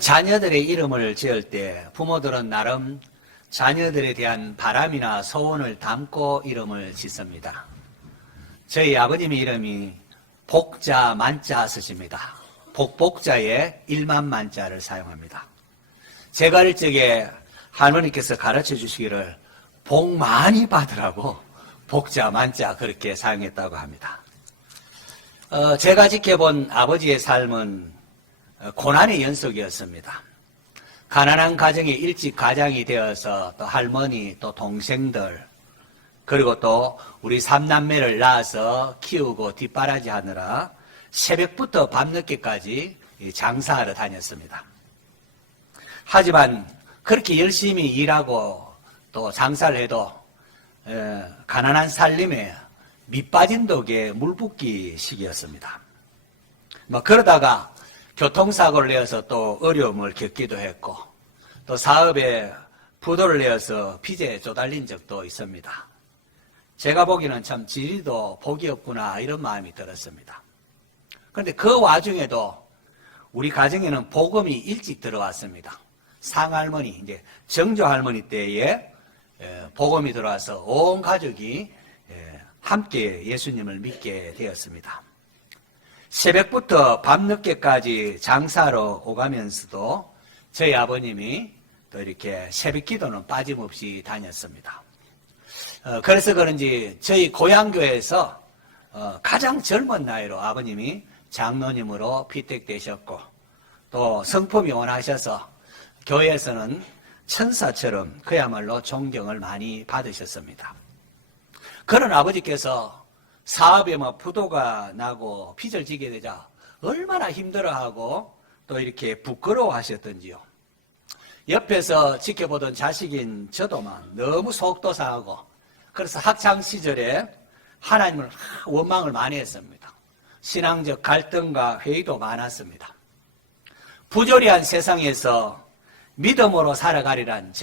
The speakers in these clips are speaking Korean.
자녀들의 이름을 지을 때 부모들은 나름 자녀들에 대한 바람이나 소원을 담고 이름을 짓습니다. 저희 아버님의 이름이 복자 만자 쓰십니다. 복복자에 1만 만자를 사용합니다. 제가 어릴 적에 할머니께서 가르쳐 주시기를 복 많이 받으라고 복자 만자 그렇게 사용했다고 합니다. 제가 지켜본 아버지의 삶은 고난의 연속이었습니다. 가난한 가정에 일찍 가장이 되어서 또 할머니 또 동생들 그리고 또 우리 삼남매를 낳아서 키우고 뒷바라지 하느라 새벽부터 밤늦게까지 장사하러 다녔습니다. 하지만 그렇게 열심히 일하고 또 장사를 해도 가난한 살림에 밑빠진 독에 물붓기 시기였습니다. 그러다가 교통사고를 내어서 또 어려움을 겪기도 했고 또 사업에 부도를 내어서 빚에 쪼달린 적도 있습니다. 제가 보기에는 참 지리도 복이 없구나 이런 마음이 들었습니다. 그런데 그 와중에도 우리 가정에는 복음이 일찍 들어왔습니다. 상할머니, 이제 정조할머니 때에 복음이 들어와서 온 가족이 함께 예수님을 믿게 되었습니다. 새벽부터 밤늦게까지 장사로 오가면서도 저희 아버님이 또 이렇게 새벽 기도는 빠짐없이 다녔습니다. 그래서 그런지 저희 고향교회에서 가장 젊은 나이로 아버님이 장로님으로 피택되셨고 또 성품이 원하셔서 교회에서는 천사처럼 그야말로 존경을 많이 받으셨습니다. 그런 아버지께서 사업에 부도가 나고 빚을 지게 되자 얼마나 힘들어하고 또 이렇게 부끄러워하셨던지요. 옆에서 지켜보던 자식인 저도만 너무 속도 상하고 그래서 학창시절에 하나님을 원망을 많이 했습니다. 신앙적 갈등과 회의도 많았습니다. 부조리한 세상에서 믿음으로 살아가리란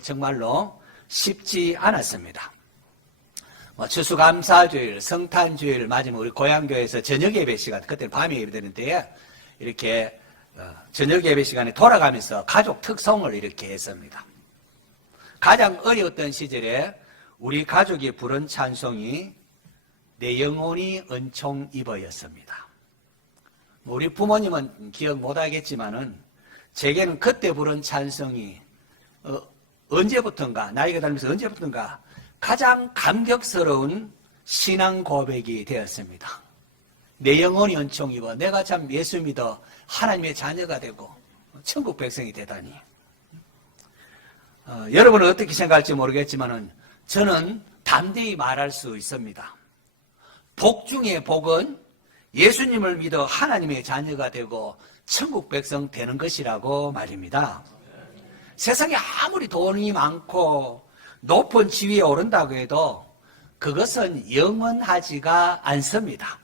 정말로 쉽지 않았습니다. 추수감사주일, 성탄주일 맞으면 우리 고향교회에서 저녁 예배 시간, 그때는 밤에 예배드리는데 이렇게 저녁 예배 시간에 돌아가면서 가족 특송을 이렇게 했습니다. 가장 어려웠던 시절에 우리 가족이 부른 찬송이 내 영혼이 은총 입어였습니다. 우리 부모님은 기억 못하겠지만은 제게는 그때 부른 찬송이 언제부턴가 나이가 들면서 언제부턴가 가장 감격스러운 신앙 고백이 되었습니다. 내 영혼이 은총 입어 내가 참 예수 믿어 하나님의 자녀가 되고 천국 백성이 되다니. 여러분은 어떻게 생각할지 모르겠지만은 저는 담대히 말할 수 있습니다. 복 중에 복은 예수님을 믿어 하나님의 자녀가 되고 천국 백성 되는 것이라고 말입니다. 세상에 아무리 돈이 많고 높은 지위에 오른다고 해도 그것은 영원하지가 않습니다.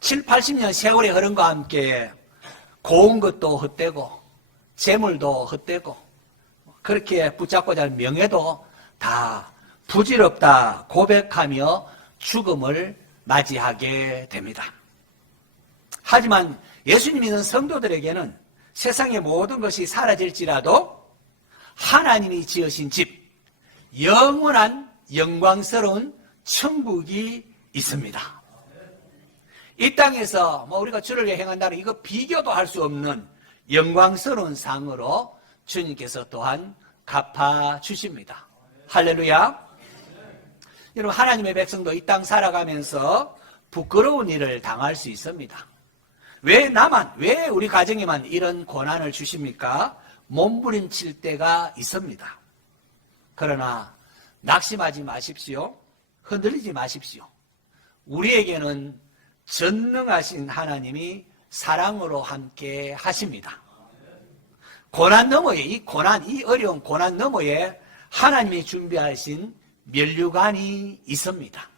7, 80년 세월이 흐른 것과 함께 고운 것도 헛되고 재물도 헛되고 그렇게 붙잡고자 하는 명예도 다 부질없다 고백하며 죽음을 맞이하게 됩니다. 하지만 예수님 믿는 성도들에게는 세상의 모든 것이 사라질지라도 하나님이 지으신 집, 영원한 영광스러운 천국이 있습니다. 이 땅에서 우리가 주를 위해 행한다는 이거 비교도 할 수 없는 영광스러운 상으로 주님께서 또한 갚아주십니다. 할렐루야. 여러분 하나님의 백성도 이 땅 살아가면서 부끄러운 일을 당할 수 있습니다. 왜 우리 가정에만 이런 고난을 주십니까? 몸부림칠 때가 있습니다. 그러나 낙심하지 마십시오. 흔들리지 마십시오. 우리에게는 전능하신 하나님이 사랑으로 함께 하십니다. 고난 너머에 이 어려운 고난 너머에 하나님이 준비하신 면류관이 있습니다.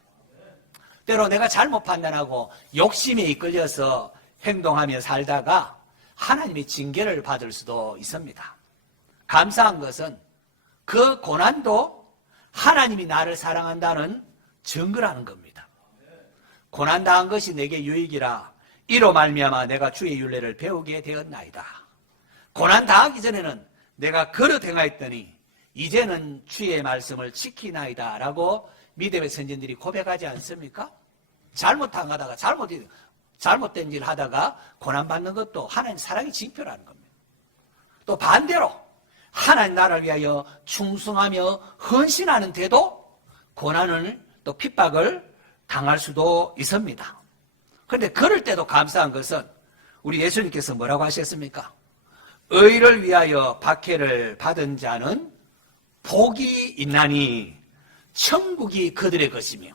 때로 내가 잘못 판단하고 욕심에 이끌려서 행동하며 살다가 하나님의 징계를 받을 수도 있습니다. 감사한 것은 그 고난도 하나님이 나를 사랑한다는 증거라는 겁니다. 고난당한 것이 내게 유익이라 이로 말미암아 내가 주의 율례를 배우게 되었나이다. 고난 당하기 전에는 내가 그릇 행하였더니 이제는 주의 말씀을 지키나이다 라고 믿음의 선진들이 고백하지 않습니까? 잘못하다가 잘못된 일 하다가 고난받는 것도 하나님 사랑의 징표라는 겁니다. 또 반대로 하나님 나라를 위하여 충성하며 헌신하는데도 고난을 또 핍박을 당할 수도 있습니다. 그런데 그럴 때도 감사한 것은 우리 예수님께서 뭐라고 하셨습니까? 의를 위하여 박해를 받은 자는 복이 있나니 천국이 그들의 것이며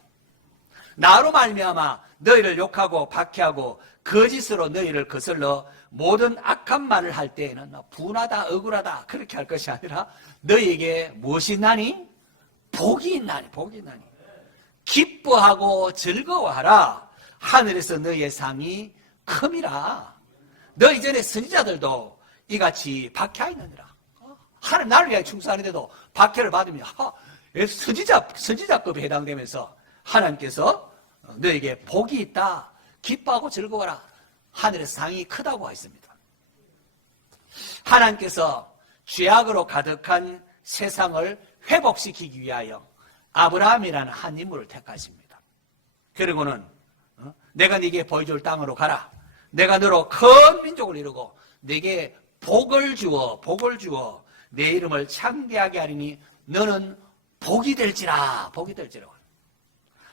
나로 말미암아 너희를 욕하고 박해하고 거짓으로 너희를 거슬러 모든 악한 말을 할 때에는 분하다 억울하다 그렇게 할 것이 아니라 너희에게 무엇이 있나니? 복이 있나니 복이 있나니 기뻐하고 즐거워하라 하늘에서 너희의 상이 큼이라. 너희 전에 선지자들도 이같이 박해하였느니라. 하나님 나를 위하여 충성하는데도 박해를 받으며 선지자급에 해당되면서 하나님께서 너에게 복이 있다. 기뻐하고 즐거워라. 하늘의 상이 크다고 했습니다. 하나님께서 죄악으로 가득한 세상을 회복시키기 위하여 아브라함이라는 한 인물을 택하십니다. 그리고는 내가 네게 보여줄 땅으로 가라. 내가 너로 큰 민족을 이루고 네게 복을 주어 내 이름을 창대하게 하리니 너는 복이 될지라.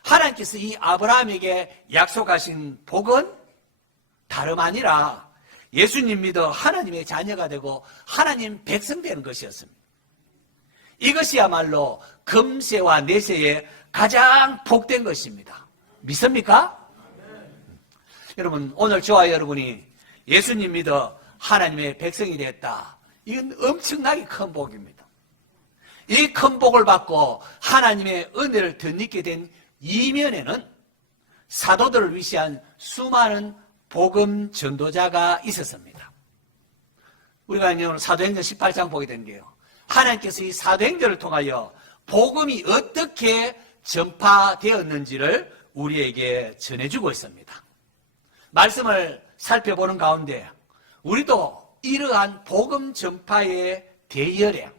하나님께서 이 아브라함에게 약속하신 복은 다름 아니라 예수님 믿어 하나님의 자녀가 되고 하나님 백성 되는 것이었습니다. 이것이야말로 금세와 내세에 가장 복된 것입니다. 믿습니까? 여러분, 오늘 저와 여러분이 예수님 믿어 하나님의 백성이 됐다. 이건 엄청나게 큰 복입니다. 이 큰 복을 받고 하나님의 은혜를 덧입게 된 이면에는 사도들을 위시한 수많은 복음 전도자가 있었습니다. 우리가 오늘 사도행전 18장 보게 된 게요. 하나님께서 이 사도행전을 통하여 복음이 어떻게 전파되었는지를 우리에게 전해주고 있습니다. 말씀을 살펴보는 가운데 우리도 이러한 복음 전파의 대열에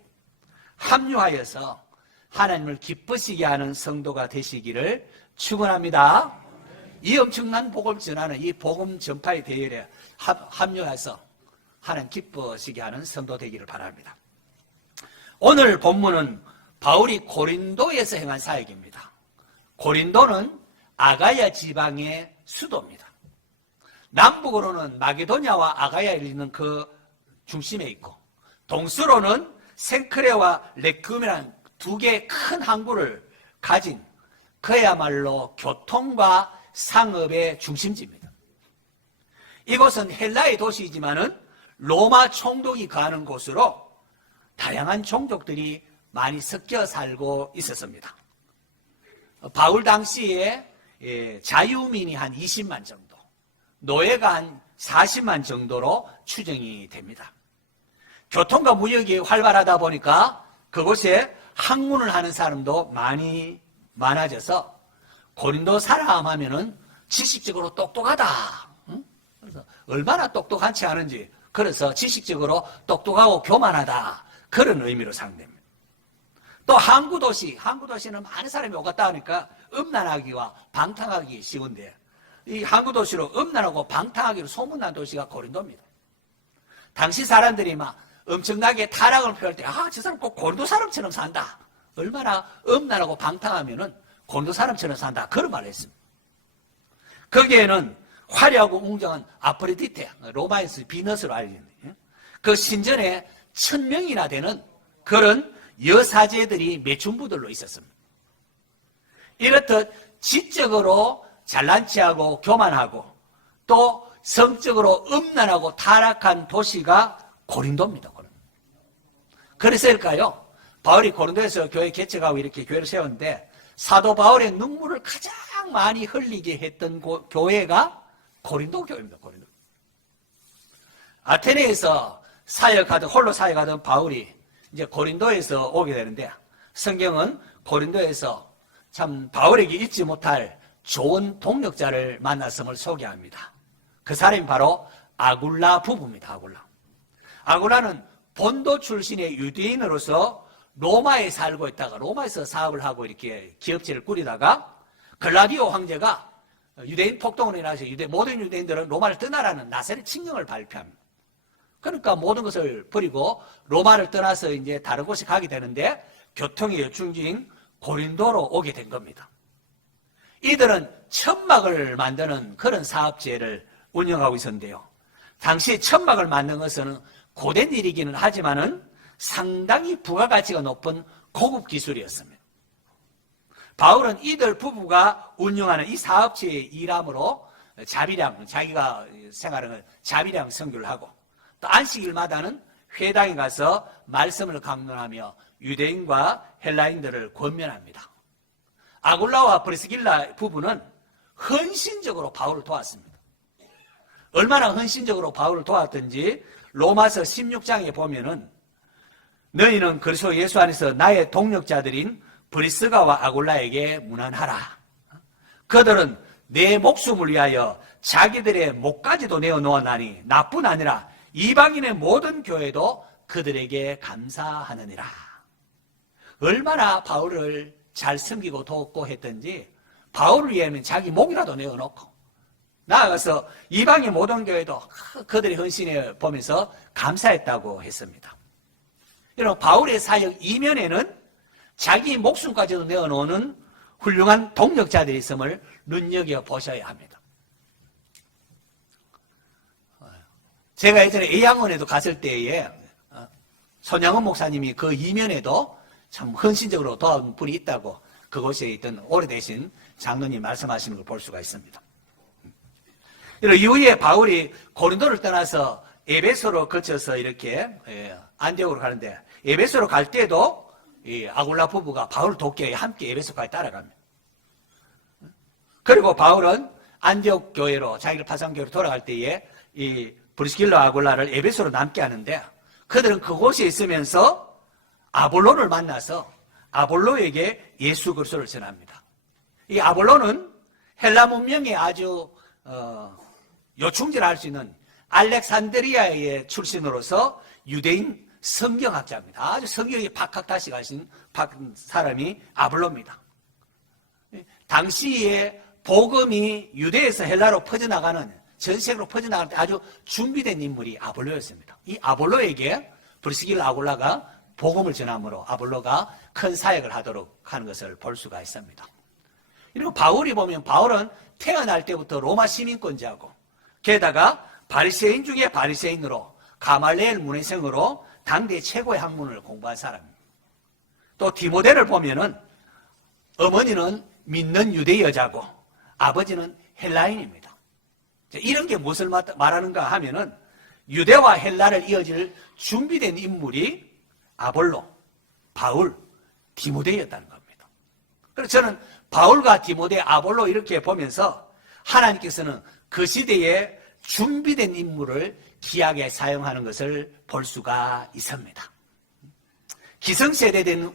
합류하여서 하나님을 기쁘시게 하는 성도가 되시기를 축원합니다. 이 엄청난 복을 전하는 이 복음 전파의 대열에 합류해서 하나님 기쁘시게 하는 성도 되기를 바랍니다. 오늘 본문은 바울이 고린도에서 행한 사역입니다. 고린도는 아가야 지방의 수도입니다. 남북으로는 마게도냐와 아가야를 잇는 그 중심에 있고 동서로는 생크레와 레쿰이라는 두 개의 큰 항구를 가진 그야말로 교통과 상업의 중심지입니다. 이곳은 헬라의 도시이지만은 로마 총독이 가는 곳으로 다양한 종족들이 많이 섞여 살고 있었습니다. 바울 당시에 자유민이 한 20만 정도, 노예가 한 40만 정도로 추정이 됩니다. 교통과 무역이 활발하다 보니까 그곳에 학문을 하는 사람도 많아져서 고린도 사람 하면은 지식적으로 똑똑하다. 그래서 얼마나 똑똑한지 아는지, 그래서 지식적으로 똑똑하고 교만하다. 그런 의미로 사용됩니다. 또 항구도시는 많은 사람이 오갔다 하니까 음란하기와 방탕하기 쉬운데 이 항구도시로 음란하고 방탕하기로 소문난 도시가 고린도입니다. 당시 사람들이 막 엄청나게 타락을 표할 때 저 사람 꼭 고린도 사람처럼 산다. 얼마나 음란하고 방탕하면은 고린도 사람처럼 산다. 그런 말을 했습니다. 거기에는 화려하고 웅장한 아프로디테, 로마에서 비너스로 알려진 그 신전에 1000명이나 되는 그런 여사제들이 매춘부들로 있었습니다. 이렇듯 지적으로 잘난 체하고 교만하고 또 성적으로 음란하고 타락한 도시가 고린도입니다. 그래서일까요? 바울이 고린도에서 교회 개척하고 이렇게 교회를 세웠는데 사도 바울의 눈물을 가장 많이 흘리게 했던 교회가 고린도 교회입니다. 고린도. 아테네에서 홀로 사역하던 바울이 이제 고린도에서 오게 되는데 성경은 고린도에서 참 바울에게 잊지 못할 좋은 동력자를 만났음을 소개합니다. 그 사람이 바로 아굴라 부부입니다. 아굴라는 본도 출신의 유대인으로서 로마에 살고 있다가 로마에서 사업을 하고 이렇게 기업체를 꾸리다가 글라디오 황제가 유대인 폭동으로 인해서 모든 유대인들은 로마를 떠나라는 나세렛 칙령을 발표합니다. 그러니까 모든 것을 버리고 로마를 떠나서 이제 다른 곳에 가게 되는데 교통의 요충지인 고린도로 오게 된 겁니다. 이들은 천막을 만드는 그런 사업체를 운영하고 있었는데요. 당시 천막을 만든 것은 고된 일이기는 하지만은 상당히 부가가치가 높은 고급 기술이었습니다. 바울은 이들 부부가 운영하는 이 사업체의 일함으로 자비량, 자기가 생활하는 자비량 선교를 하고 또 안식일마다는 회당에 가서 말씀을 강론하며 유대인과 헬라인들을 권면합니다. 아굴라와 브리스길라 부부는 헌신적으로 바울을 도왔습니다. 얼마나 헌신적으로 바울을 도왔던지 로마서 16장에 보면은 너희는 그리스도 예수 안에서 나의 동력자들인 브리스가와 아굴라에게 문안하라. 그들은 내 목숨을 위하여 자기들의 목까지도 내어놓았나니 나뿐 아니라 이방인의 모든 교회도 그들에게 감사하느니라. 얼마나 바울을 잘 섬기고 돕고 했던지 바울을 위해서는 자기 목이라도 내어놓고 나아가서 이방의 모든 교회도 그들의 헌신에 보면서 감사했다고 했습니다. 이런 바울의 사역 이면에는 자기 목숨까지도 내어놓는 훌륭한 동력자들이 있음을 눈여겨보셔야 합니다. 제가 예전에 A양원에도 갔을 때에 손양원 목사님이 그 이면에도 참 헌신적으로 도와준 분이 있다고 그곳에 있던 오래되신 장로님 말씀하시는 걸 볼 수가 있습니다. 이후에 바울이 고린도를 떠나서 에베소로 거쳐서 이렇게 안디옥으로 가는데 에베소로 갈 때도 이 아굴라 부부가 바울을 돕기 함께 에베소까지 따라갑니다. 그리고 바울은 안디옥 교회로 자기를 파송교회로 돌아갈 때에 이 브리스길라 아굴라를 에베소로 남게 하는데 그들은 그곳에 있으면서 아볼로를 만나서 아볼로에게 예수 그리스도를 전합니다. 이 아볼로는 헬라 문명에 아주 요충지를 할 수 있는 알렉산드리아의 출신으로서 유대인 성경학자입니다. 아주 성경에 박학다시 가신 사람이 아볼로입니다. 당시에 복음이 유대에서 헬라로 퍼져나가는 전 세계로 퍼져나갈 때 아주 준비된 인물이 아볼로였습니다. 이 아볼로에게 브리스길라 아굴라가 복음을 전함으로 아볼로가 큰 사역을 하도록 하는 것을 볼 수가 있습니다. 그리고 바울이 보면 바울은 태어날 때부터 로마 시민권자고 게다가 바리새인 중에 바리새인으로 가말리엘 문해생으로 당대 최고의 학문을 공부한 사람입니다. 또 디모데를 보면은 어머니는 믿는 유대 여자고 아버지는 헬라인입니다. 이런 게 무엇을 말하는가 하면은 유대와 헬라를 이어질 준비된 인물이 아볼로, 바울, 디모데였다는 겁니다. 그래서 저는 바울과 디모데, 아볼로 이렇게 보면서 하나님께서는 그 시대에 준비된 인물을 귀하게 사용하는 것을 볼 수가 있습니다. 기성세대된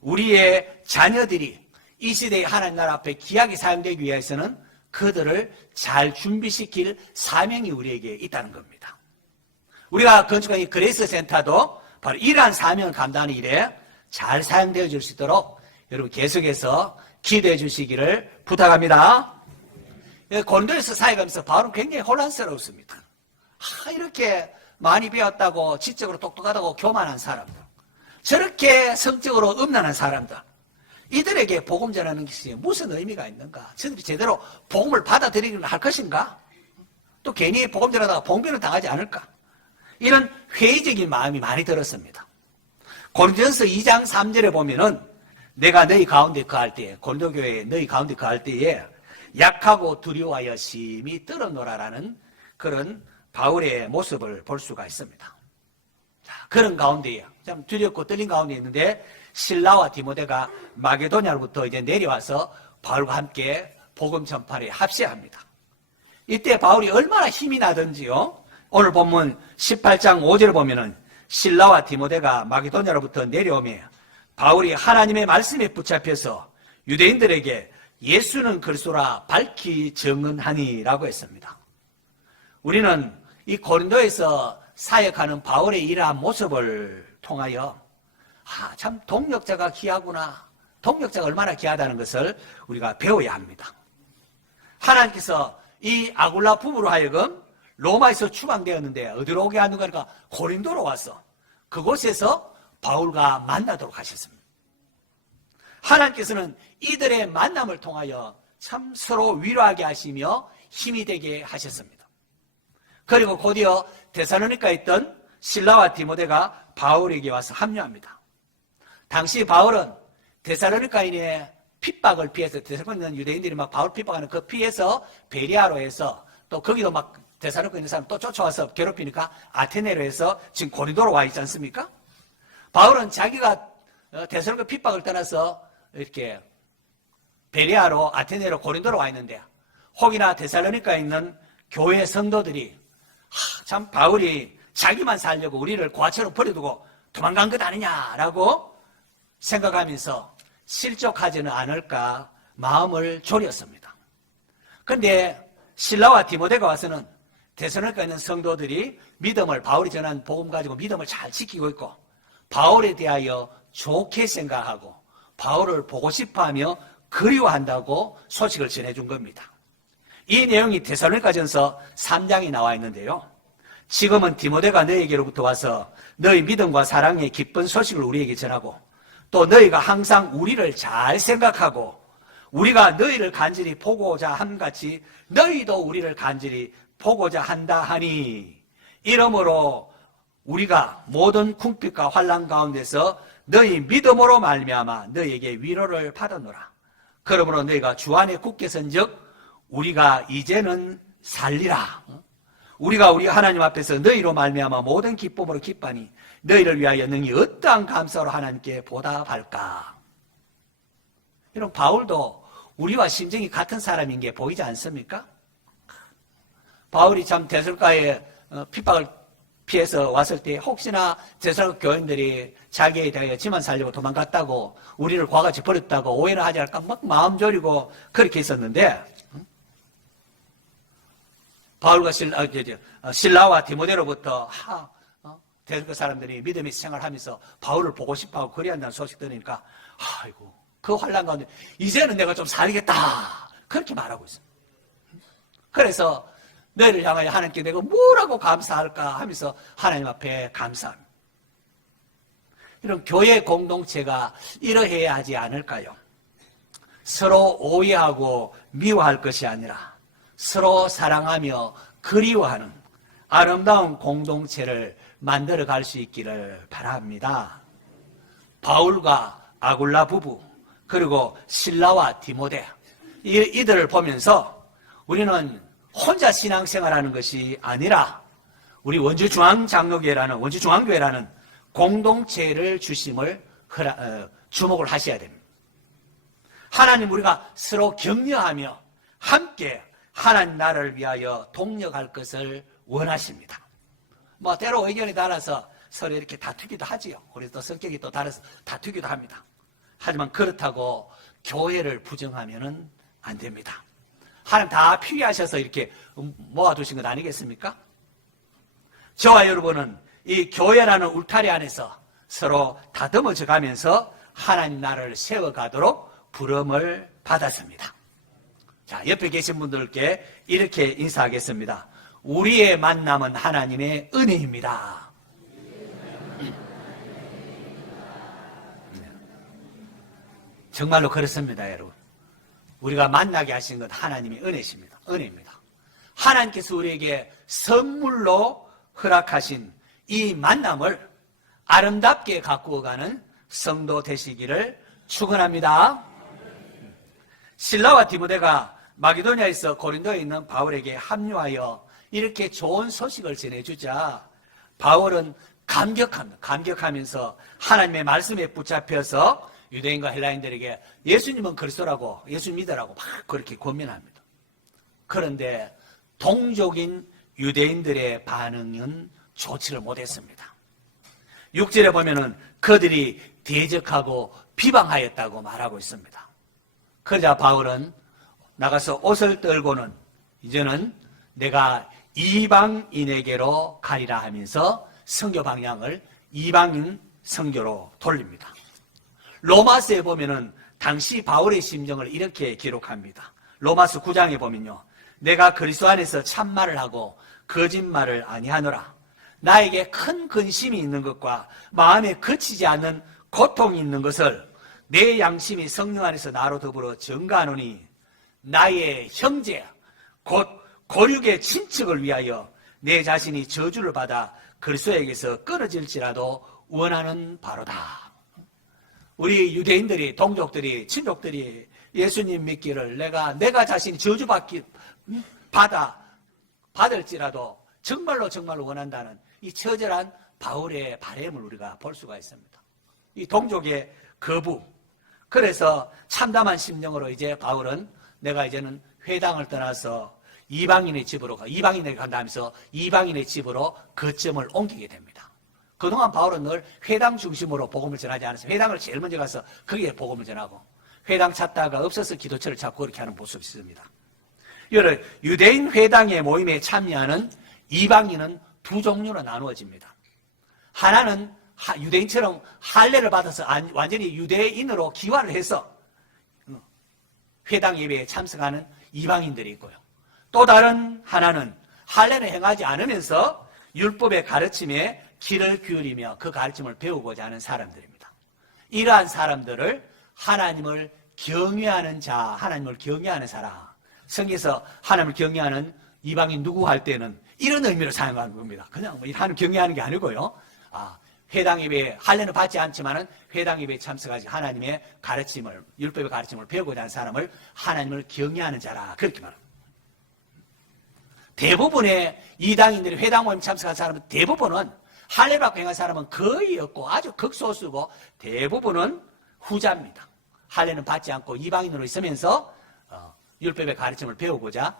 우리의 자녀들이 이 시대의 하나님 나라 앞에 귀하게 사용되기 위해서는 그들을 잘 준비시킬 사명이 우리에게 있다는 겁니다. 우리가 건축한 이 그레이스 센터도 바로 이러한 사명을 감당하는 일에 잘 사용되어 줄 수 있도록 여러분 계속해서 기도해 주시기를 부탁합니다. 고린도에서 사역하면서 바울은 굉장히 혼란스러웠습니다. 이렇게 많이 배웠다고 지적으로 똑똑하다고 교만한 사람들, 저렇게 성적으로 음란한 사람들, 이들에게 복음 전하는 것이 무슨 의미가 있는가? 저들이 제대로 복음을 받아들이기는 할 것인가? 또 괜히 복음 전하다가 봉변을 당하지 않을까? 이런 회의적인 마음이 많이 들었습니다. 고린도전서 2장 3절에 보면은 내가 너희 가운데 거할 때에, 고린도 교회에 너희 가운데 거할 때에 약하고 두려워하여 심히 떨어노라라는 그런 바울의 모습을 볼 수가 있습니다. 자, 그런 가운데에 참 두렵고 떨린 가운데 있는데 실라와 디모데가 마게도냐로부터 이제 내려와서 바울과 함께 복음 전파에 합세합니다. 이때 바울이 얼마나 힘이 나든지요. 오늘 본문 18장 5절을 보면은 실라와 디모데가 마게도냐로부터 내려오며 바울이 하나님의 말씀에 붙잡혀서 유대인들에게 예수는 그리스도라 밝히 증언하니라고 했습니다. 우리는 이 고린도에서 사역하는 바울의 이러한 모습을 통하여 참 동력자가 귀하구나, 동력자가 얼마나 귀하다는 것을 우리가 배워야 합니다. 하나님께서 이 아굴라 부부로 하여금 로마에서 추방되었는데 어디로 오게 하는 거니까 고린도로 와서 그곳에서 바울과 만나도록 하셨습니다. 하나님께서는 이들의 만남을 통하여 참 서로 위로하게 하시며 힘이 되게 하셨습니다. 그리고 곧이어 데살로니가에 있던 실라와 디모데가 바울에게 와서 합류합니다. 당시 바울은 데살로니가인의 핍박을 피해서, 데살로니가에 있는 유대인들이 막 바울 핍박하는 그 피해서 베리아로 해서 또 거기도 막 데살로니가에 있는 사람 또 쫓아와서 괴롭히니까 아테네로 해서 지금 고린도로 와 있지 않습니까? 바울은 자기가 데살로니가 핍박을 떠나서 이렇게 베리아로, 아테네로, 고린도로 와 있는데 혹이나 데살로니가에 있는 교회 성도들이 참 바울이 자기만 살려고 우리를 고아처럼 버려두고 도망간 것 아니냐라고 생각하면서 실족하지는 않을까 마음을 졸였습니다. 그런데 실라와 디모데가 와서는 데살로니가에 있는 성도들이 믿음을, 바울이 전한 복음 가지고 믿음을 잘 지키고 있고 바울에 대하여 좋게 생각하고 바울을 보고 싶어하며 그리워한다고 소식을 전해준 겁니다. 이 내용이 데살로니가전서 3장에 나와 있는데요. 지금은 디모데가 너희에게로부터 와서 너희 믿음과 사랑의 기쁜 소식을 우리에게 전하고 또 너희가 항상 우리를 잘 생각하고 우리가 너희를 간절히 보고자 함같이 너희도 우리를 간절히 보고자 한다 하니 이러므로 우리가 모든 궁핍과 환난 가운데서 너희 믿음으로 말미암아 너희에게 위로를 받았노라. 그러므로 너희가 주 안에 굳게 선즉 우리가 이제는 살리라. 우리가 우리 하나님 앞에서 너희로 말미암아 모든 기쁨으로 기뻐하니 너희를 위하여 능히 어떠한 감사로 하나님께 보답할까. 이런 바울도 우리와 심정이 같은 사람인 게 보이지 않습니까? 바울이 참 데살로니가에 핍박을 피해서 왔을 때 혹시나 데살로니가 교인들이 자기에 대하여 지만 살려고 도망갔다고 우리를 과같이 버렸다고 오해를 하지 않을까 막 마음 졸이고 그렇게 있었는데 바울과 실라와 디모데로부터 데살로니가 사람들이 믿음의 생활하면서 바울을 보고 싶어하고 그리한다는 소식 들으니까 아이고 그 환난 가운데 이제는 내가 좀 살겠다 그렇게 말하고 있습니다. 그래서 너희를 향하여 하나님께 내가 뭐라고 감사할까 하면서 하나님 앞에 감사합니다. 이런 교회 공동체가 이러해야 하지 않을까요? 서로 오해하고 미워할 것이 아니라 서로 사랑하며 그리워하는 아름다운 공동체를 만들어 갈 수 있기를 바랍니다. 바울과 아굴라 부부 그리고 실라와 디모데 이들을 보면서 우리는 혼자 신앙생활하는 것이 아니라 우리 원주중앙교회라는 공동체를 주심을 주목을 하셔야 됩니다. 하나님 우리가 서로 격려하며 함께 하나님 나라를 위하여 동력할 것을 원하십니다. 때로 의견이 달라서 서로 이렇게 다투기도 하지요. 우리 또 성격이 또 달라서 다투기도 합니다. 하지만 그렇다고 교회를 부정하면은 안 됩니다. 하나님 다 필요하셔서 이렇게 모아두신 것 아니겠습니까? 저와 여러분은 이 교회라는 울타리 안에서 서로 다듬어져 가면서 하나님 나라를 세워가도록 부름을 받았습니다. 자, 옆에 계신 분들께 이렇게 인사하겠습니다. 우리의 만남은 하나님의 은혜입니다. 정말로 그렇습니다, 여러분. 우리가 만나게 하신 것 하나님의 은혜십니다. 은혜입니다. 하나님께서 우리에게 선물로 허락하신 이 만남을 아름답게 가꾸어가는 성도 되시기를 축원합니다. 실라와 디모데가 마게도냐에서 고린도에 있는 바울에게 합류하여 이렇게 좋은 소식을 전해주자 바울은 감격하면서 하나님의 말씀에 붙잡혀서 유대인과 헬라인들에게 예수님은 그리스도라고 예수 믿으라고 막 그렇게 권면합니다. 그런데 동족인 유대인들의 반응은 좋지를 못했습니다. 6절에 보면은 그들이 대적하고 비방하였다고 말하고 있습니다. 그러자 바울은 나가서 옷을 떨고는 이제는 내가 이방인에게로 가리라 하면서 선교 방향을 이방인 선교로 돌립니다. 로마서에 보면은 당시 바울의 심정을 이렇게 기록합니다. 로마서 9장에 보면요. 내가 그리스도 안에서 참말을 하고 거짓말을 아니하노라. 나에게 큰 근심이 있는 것과 마음에 그치지 않는 고통이 있는 것을 내 양심이 성령 안에서 나로 더불어 증거하노니 나의 형제 곧 고륙의 친척을 위하여 내 자신이 저주를 받아 그리스도에게서 끊어질지라도 원하는 바로다. 우리 유대인들이, 동족들이, 친족들이 예수님 믿기를 내가 자신이 받을지라도 정말로 원한다는 이 처절한 바울의 바람을 우리가 볼 수가 있습니다. 이 동족의 거부. 그래서 참담한 심령으로 이제 바울은 내가 이제는 회당을 떠나서 이방인의 집으로 이방인에게 간다면서 이방인의 집으로 거점을 옮기게 됩니다. 그동안 바울은 늘 회당 중심으로 복음을 전하지 않았어요. 회당을 제일 먼저 가서 거기에 복음을 전하고 회당 찾다가 없어서 기도처를 찾고 그렇게 하는 모습이 있습니다. 유대인 회당의 모임에 참여하는 이방인은 두 종류로 나누어집니다. 하나는 유대인처럼 할례를 받아서 완전히 유대인으로 기화를 해서 회당 예배에 참석하는 이방인들이 있고요. 또 다른 하나는 할례를 행하지 않으면서 율법의 가르침에 귀를 기울이며 그 가르침을 배우고자 하는 사람들입니다. 이러한 사람들을 하나님을 경외하는 자, 하나님을 경외하는 사람. 성경에서 하나님을 경외하는 이방인 누구 할 때는 이런 의미로 사용하는 겁니다. 그냥 하나님 경외하는 게 아니고요. 회당 예배에 할례는 받지 않지만은 회당 예배에 참석하지 하나님의 가르침을, 율법의 가르침을 배우고자 하는 사람을 하나님을 경외하는 자라 그렇게 말합니다. 대부분의 이방인들이 회당 모임 참석한 사람은 대부분은 할례 받고 행한 사람은 거의 없고 아주 극소수고 대부분은 후자입니다. 할례는 받지 않고 이방인으로 있으면서 율법의 가르침을 배우고자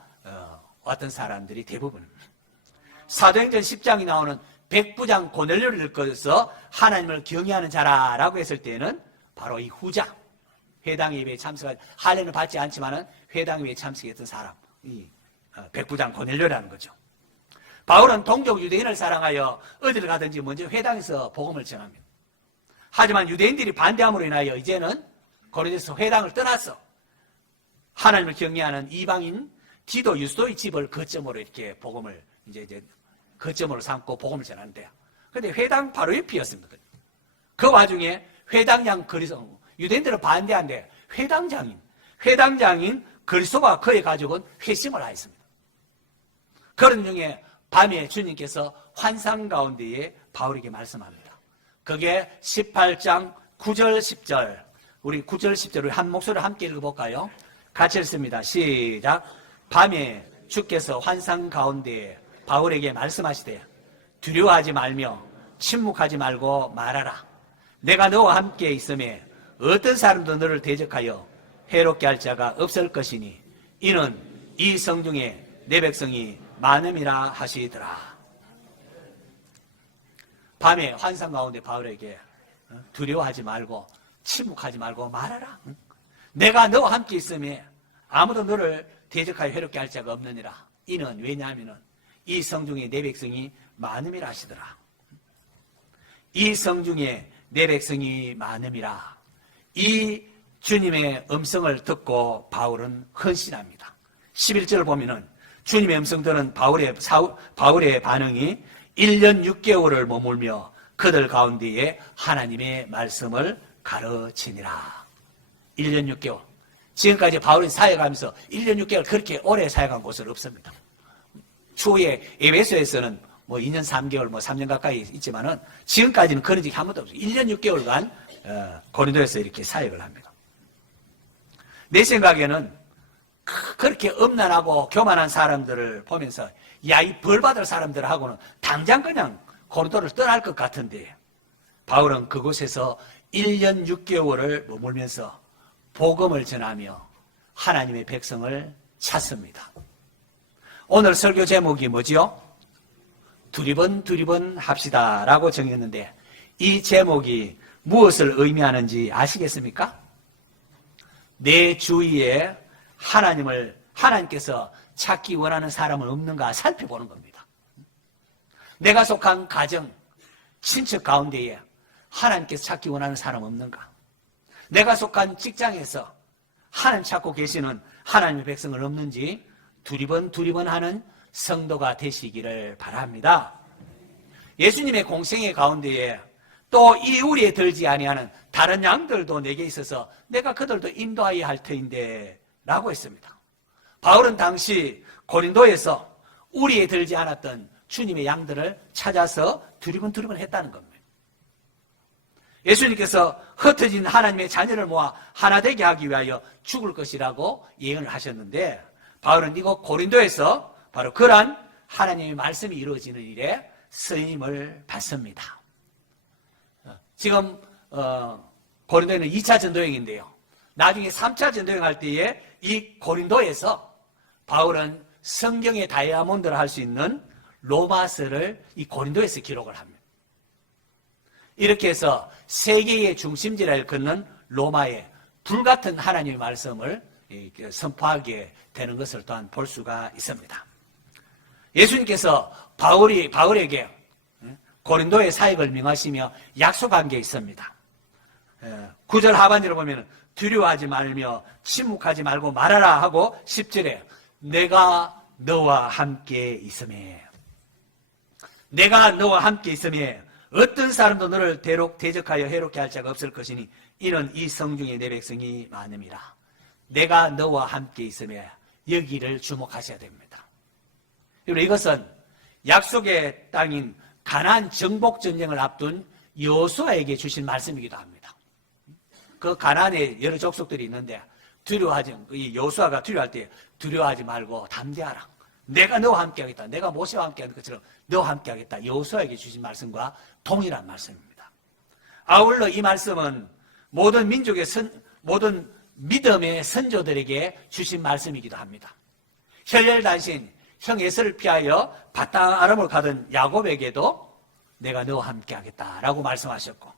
왔던 사람들이 대부분입니다. 사도행전 10장이 나오는 백부장 고넬료를 일컬어서 하나님을 경외하는 자라라고 했을 때는 바로 이 후자, 회당 예배에 참석한 할례는 받지 않지만은 회당 예배에 참석했던 사람, 이 백부장 고넬료라는 거죠. 바울은 동족 유대인을 사랑하여 어디를 가든지 먼저 회당에서 복음을 전합니다. 하지만 유대인들이 반대함으로 인하여 이제는 고린도에서 회당을 떠나서 하나님을 경외하는 이방인 디도 유스도의 집을 거점으로 이렇게 복음을 이제 거점으로 삼고 복음을 전하는데요. 그런데 회당 바로 옆이었습니다. 그 와중에 회당장 그리스도, 유대인들은 반대한데 회당장인 그리스도와 그의 가족은 회심을 하였습니다. 그런 중에 밤에 주님께서 환상 가운데에 바울에게 말씀합니다. 그게 18장 9절 10절, 우리 9절 10절을 한 목소리로 함께 읽어볼까요? 같이 읽습니다. 시작. 밤에 주께서 환상 가운데에 바울에게 말씀하시되 두려워하지 말며 침묵하지 말고 말하라. 내가 너와 함께 있음에 어떤 사람도 너를 대적하여 해롭게 할 자가 없을 것이니 이는 이 성중에 내 백성이 많음이라 하시더라. 밤에 환상 가운데 바울에게 두려워하지 말고 침묵하지 말고 말하라. 내가 너와 함께 있음에 아무도 너를 대적하여 해롭게 할 자가 없느니라. 이는 왜냐하면 이 성중에 내 백성이 많음이라 하시더라. 이 성중에 내 백성이 많음이라. 이 주님의 음성을 듣고 바울은 헌신합니다. 11절 보면은 주님의 음성 들은 바울의 반응이 1년 6개월을 머물며 그들 가운데에 하나님의 말씀을 가르치니라. 1년 6개월. 지금까지 바울이 사역하면서 1년 6개월 그렇게 오래 사역한 곳은 없습니다. 추후에 에베소에서는 2년 3개월, 3년 가까이 있지만은 지금까지는 그런 적이 한 번도 없어요. 1년 6개월간 고린도에서 이렇게 사역을 합니다. 내 생각에는 그렇게 엄난하고 교만한 사람들을 보면서 야, 이 벌받을 사람들하고는 당장 그냥 고린도를 떠날 것 같은데 바울은 그곳에서 1년 6개월을 머물면서 복음을 전하며 하나님의 백성을 찾습니다. 오늘 설교 제목이 뭐지요? 두리번 합시다 라고 정했는데 이 제목이 무엇을 의미하는지 아시겠습니까? 내 주위에 하나님께서 찾기 원하는 사람은 없는가 살펴보는 겁니다. 내가 속한 가정, 친척 가운데에 하나님께서 찾기 원하는 사람 없는가? 내가 속한 직장에서 하나님 찾고 계시는 하나님의 백성은 없는지 두리번 하는 성도가 되시기를 바랍니다. 예수님의 공생애 가운데에 또 이 우리에 들지 아니하는 다른 양들도 내게 있어서 내가 그들도 인도하여야 할 터인데 라고 했습니다. 바울은 당시 고린도에서 우리에 들지 않았던 주님의 양들을 찾아서 두리번 했다는 겁니다. 예수님께서 흩어진 하나님의 자녀를 모아 하나 되게 하기 위하여 죽을 것이라고 예언을 하셨는데 바울은 이곳 고린도에서 바로 그러한 하나님의 말씀이 이루어지는 일에 쓰임을 받습니다. 지금 고린도에는 2차 전도여행인데요. 나중에 3차 전도여행할 때에 이 고린도에서 바울은 성경의 다이아몬드를 할 수 있는 로마서를 이 고린도에서 기록을 합니다. 이렇게 해서 세계의 중심지를 걷는 로마에 불같은 하나님의 말씀을 선포하게 되는 것을 또한 볼 수가 있습니다. 예수님께서 바울에게 고린도의 사역을 명하시며 약속한 게 있습니다. 9절 하반절을 보면 두려워하지 말며 침묵하지 말고 말하라 하고 10절에 내가 너와 함께 있음에 내가 너와 함께 있음에 어떤 사람도 너를 대적하여 해롭게 할 자가 없을 것이니 이는 이 성중에 내 백성이 많음이라. 내가 너와 함께 있음에 여기를 주목하셔야 됩니다. 그리고 이것은 약속의 땅인 가나안 정복 전쟁을 앞둔 여호수아에게 주신 말씀이기도 합니다. 그 가나안에 여러 족속들이 있는데 이 여호수아가 두려워할 때 두려워하지 말고 담대하라. 내가 너와 함께하겠다. 내가 모세와 함께하는 것처럼 너와 함께하겠다. 여호수아에게 주신 말씀과 동일한 말씀입니다. 아울러 이 말씀은 모든 민족의 모든 믿음의 선조들에게 주신 말씀이기도 합니다. 혈혈단신 형 에서를 피하여 바다아람을 가던 야곱에게도 내가 너와 함께하겠다라고 말씀하셨고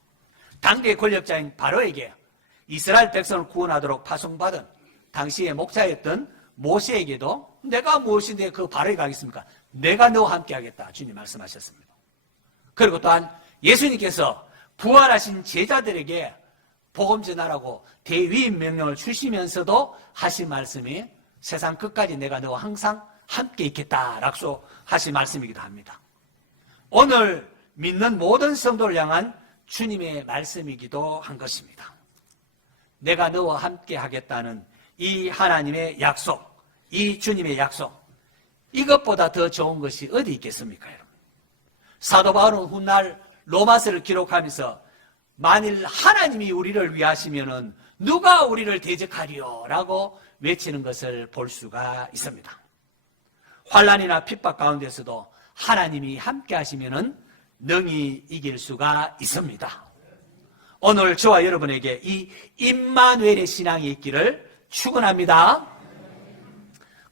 당대의 권력자인 바로에게 이스라엘 백성을 구원하도록 파송받은 당시의 목자였던 모세에게도 내가 무엇인데 그 바로에 가겠습니까? 내가 너와 함께하겠다 주님 말씀하셨습니다. 그리고 또한 예수님께서 부활하신 제자들에게 복음 전하라고 대위임 명령을 주시면서도 하신 말씀이 세상 끝까지 내가 너와 항상 함께 있겠다라고 하신 말씀이기도 합니다. 오늘 믿는 모든 성도를 향한 주님의 말씀이기도 한 것입니다. 내가 너와 함께 하겠다는 이 하나님의 약속, 이 주님의 약속, 이것보다 더 좋은 것이 어디 있겠습니까, 여러분? 사도 바울은 훗날 로마서를 기록하면서 만일 하나님이 우리를 위하시면은 누가 우리를 대적하리요? 라고 외치는 것을 볼 수가 있습니다. 환난이나 핍박 가운데서도 하나님이 함께 하시면은 능히 이길 수가 있습니다. 오늘 저와 여러분에게 이 임마누엘의 신앙이 있기를 축원합니다.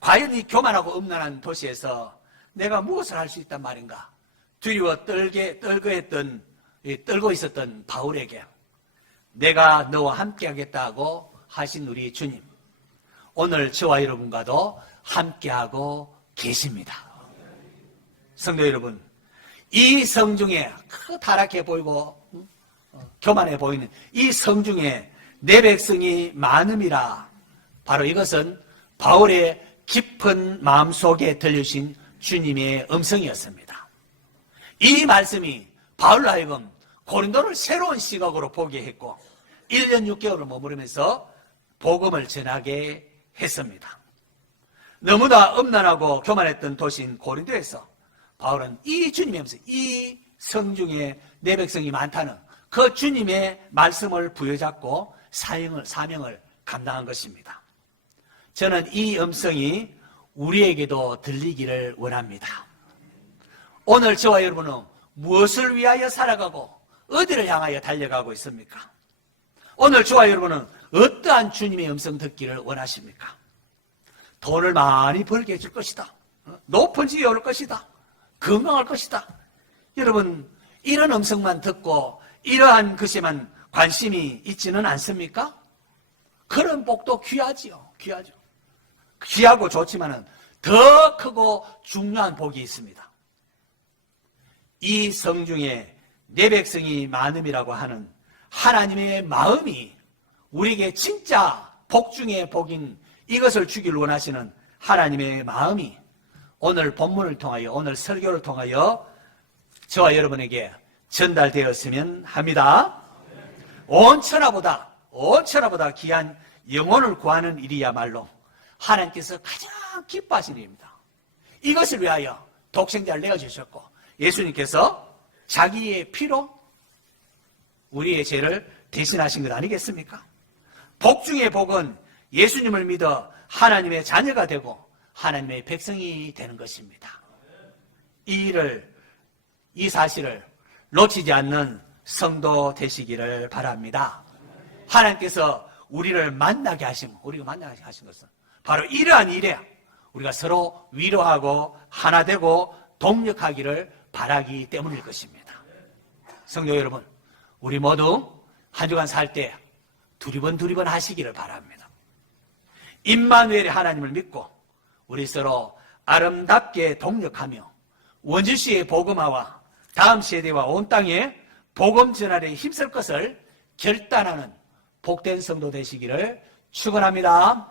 과연 이 교만하고 음란한 도시에서 내가 무엇을 할 수 있단 말인가? 두려워 떨고 있었던 바울에게 내가 너와 함께 하겠다고 하신 우리 주님, 오늘 저와 여러분과도 함께하고 계십니다. 성도 여러분, 이 성중에 타락해 보이고 교만해 보이는 이 성중에 내 백성이 많음이라, 바로 이것은 바울의 깊은 마음속에 들려주신 주님의 음성이었습니다. 이 말씀이 바울로 하여금 고린도를 새로운 시각으로 보게 했고 1년 6개월을 머무르면서 복음을 전하게 했습니다. 너무나 음란하고 교만했던 도시인 고린도에서 바울은 이 주님의 음성, 이 성중에 내 백성이 많다는 그 주님의 말씀을 부여잡고 사명을 감당한 것입니다. 저는 이 음성이 우리에게도 들리기를 원합니다. 오늘 저와 여러분은 무엇을 위하여 살아가고 어디를 향하여 달려가고 있습니까? 오늘 저와 여러분은 어떠한 주님의 음성 듣기를 원하십니까? 돈을 많이 벌게 해줄 것이다. 높은 지위에 오를 것이다. 건강할 것이다. 여러분, 이런 음성만 듣고 이러한 것에만 관심이 있지는 않습니까? 그런 복도 귀하지요. 귀하죠. 귀하고 좋지만은 더 크고 중요한 복이 있습니다. 이 성중에 내 백성이 많음이라고 하는 하나님의 마음이 우리에게 진짜 복 중에 복인 이것을 주길 원하시는 하나님의 마음이 오늘 본문을 통하여 오늘 설교를 통하여 저와 여러분에게 전달되었으면 합니다. 온 천하보다 귀한 영혼을 구하는 일이야말로 하나님께서 가장 기뻐하시는 일입니다. 이것을 위하여 독생자를 내어주셨고 예수님께서 자기의 피로 우리의 죄를 대신하신 것 아니겠습니까? 복 중의 복은 예수님을 믿어 하나님의 자녀가 되고 하나님의 백성이 되는 것입니다. 이 사실을 놓치지 않는 성도 되시기를 바랍니다. 하나님께서 우리를 만나게 하신 것은 바로 이러한 일에 우리가 서로 위로하고 하나 되고 동력하기를 바라기 때문일 것입니다. 성도 여러분, 우리 모두 한 주간 살 때 두리번 하시기를 바랍니다. 임마누엘의 하나님을 믿고 우리 서로 아름답게 동력하며 원주시의 복음화와 다음 세대와 온 땅에 복음 전환에 힘쓸 것을 결단하는 복된 성도 되시기를 축원합니다.